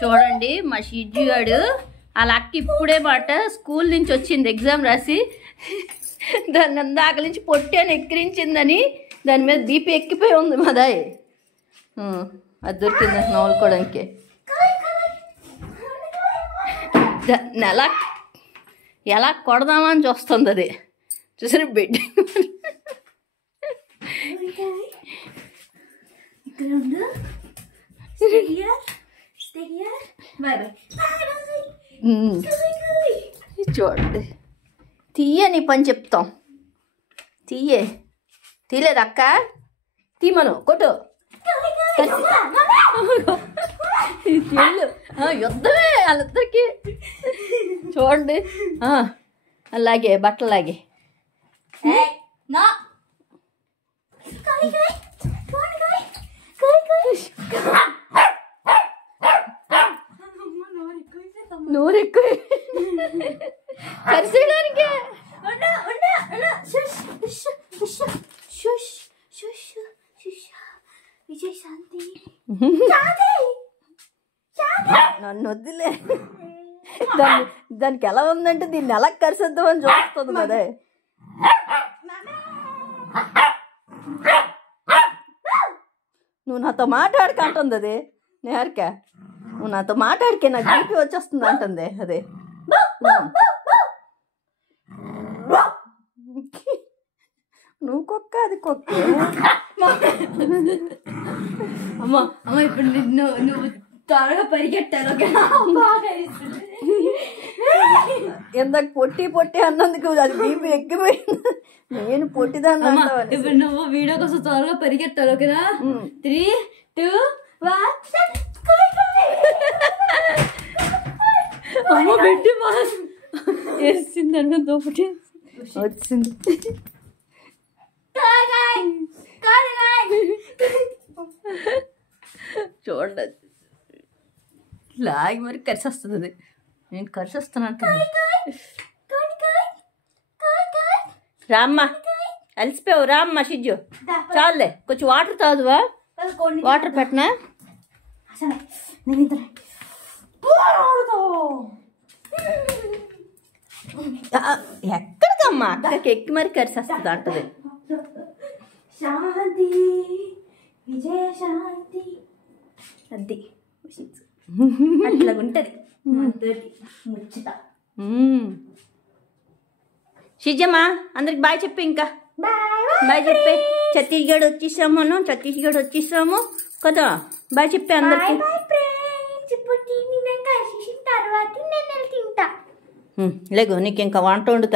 చూడండి మా షిజ్జు గాడు వాళ్ళ అక్క ఇప్పుడే మాట స్కూల్ నుంచి వచ్చింది ఎగ్జామ్ రాసి దాన్ని అందాక నుంచి పొట్టాను ఎక్కిరించిందని దాని మీద బీపీ ఎక్కిపోయి ఉంది మాదాయి అది దొరికింది నవ్వుకోవడానికి ఎలా కొడదామా అని చూస్తుంది అది చూసారు బిడ్డ చూడండి తీయ నీ పని చెప్తాం తీయలేదు అక్క తీమను కొట్టు యుద్ధమే వాళ్ళిద్దరికి చూడండి అలాగే బట్టలాగే నోరు ఎక్కువ కరిసేయడానికి నన్ను వద్దులే దానికి ఎలా ఉందంటే దీన్ని ఎలా కరిసేద్దామని చూస్తుంది కదా నువ్వు నాతో మాట్లాడక అంటుంది అది నేర్క నువ్వు నాతో మాట్లాడికే నాకు బీపీ వచ్చేస్తుంది అంటుంది అదే నువ్వు కుక్క అది కుక్క అమ్మా అమ్మ ఇప్పుడు నువ్వు త్వరగా పరిగెట్టారు ఎందాక పొట్టి అన్నందుకు అది బీపీ ఎక్కిపోయింది నేను పొట్టిదాన్ని ఇప్పుడు నువ్వు వీడియో కోసం త్వరగా పరిగెట్టారు ఓకేనా 3, 2, 1 అమ్మ పెట్టి వేసింది అన్న దోపటి వచ్చింది చూడండి లాగి మరి కరిసేస్తుంది అది నేను కరిసేస్తాను అంటాను రామ్మ అలసిపోయావు రామ్మ షిజ్జు చాలులే కొంచెం వాటర్ తాగుదువా వాటర్ పెట్టనా ఎక్కడికమ్మా అక్కడికి ఎక్కి మరి కరిసేస్తుంది అంటది శాంతి విజయ శాంతి అది అట్లాగుంటది ముచ్చట షిజ్జమ్మా అందరికి బాయ్ చెప్పి ఇంకా బాయ్ చెప్పి ఛత్తీస్గఢ్ వచ్చేసాము కదా బాయ్ చెప్పి అందరికి లేగు నీకు ఇంకా వంట వండుతా